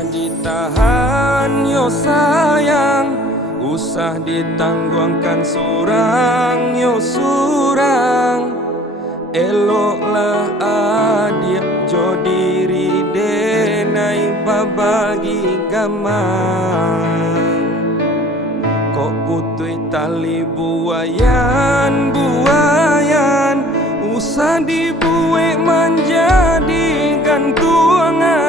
usah ditahan yo sayang, usah ditangguhkan surang yo surang. Eloklah adik jo diri denai babagi gamang. Kok putui tali buayan usah dibuek menjadi gantungan.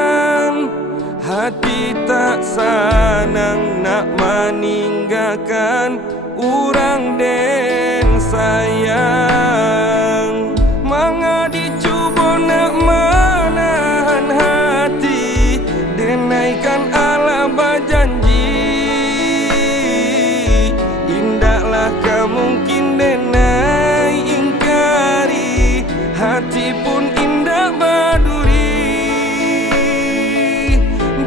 Hati tak sanang nak meninggalkan urang den sayang. Manga dicuba nak menahan hati, denaikan ala berjanji. Indaklah kemungkin denai ingkari, hati pun indah berduri.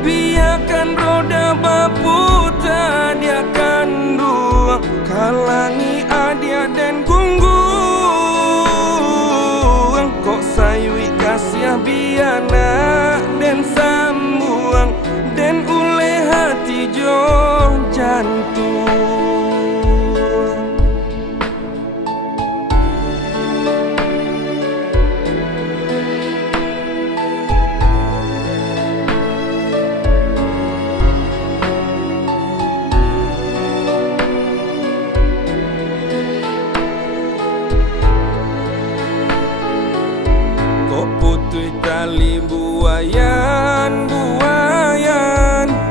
Biarkan roda berputar, dia akan dua kalangi adia dan gunggung. Kok sayui kasih biana dan sambuang, dan ule hati jo jantung. Putui tali buayan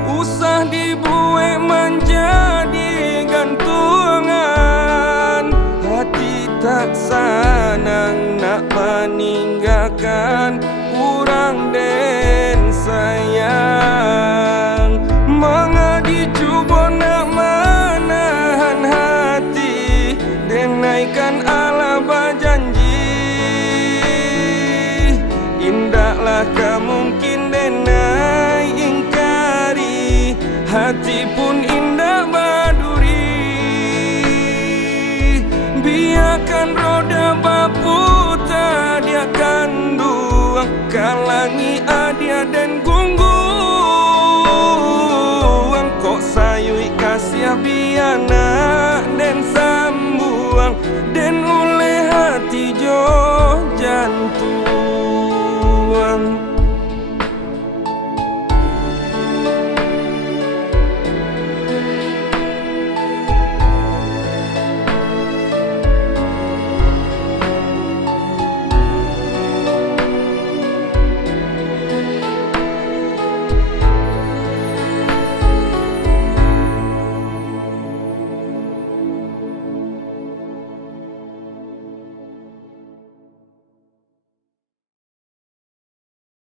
usah dibuek menjadi gantungan. Hati tak sanang nak meninggalkan urang den sayang. Manga dicuba nak menahan hati, denaikan ala berjanji. Indaklah kemungkin denai ingkari, hati pun indah berduri. Biarkan roda berputar, dia akan dua kalangi adia dan gunggung. Kok sayui kasih biana dan sambuang, dan ule hati jo jantung.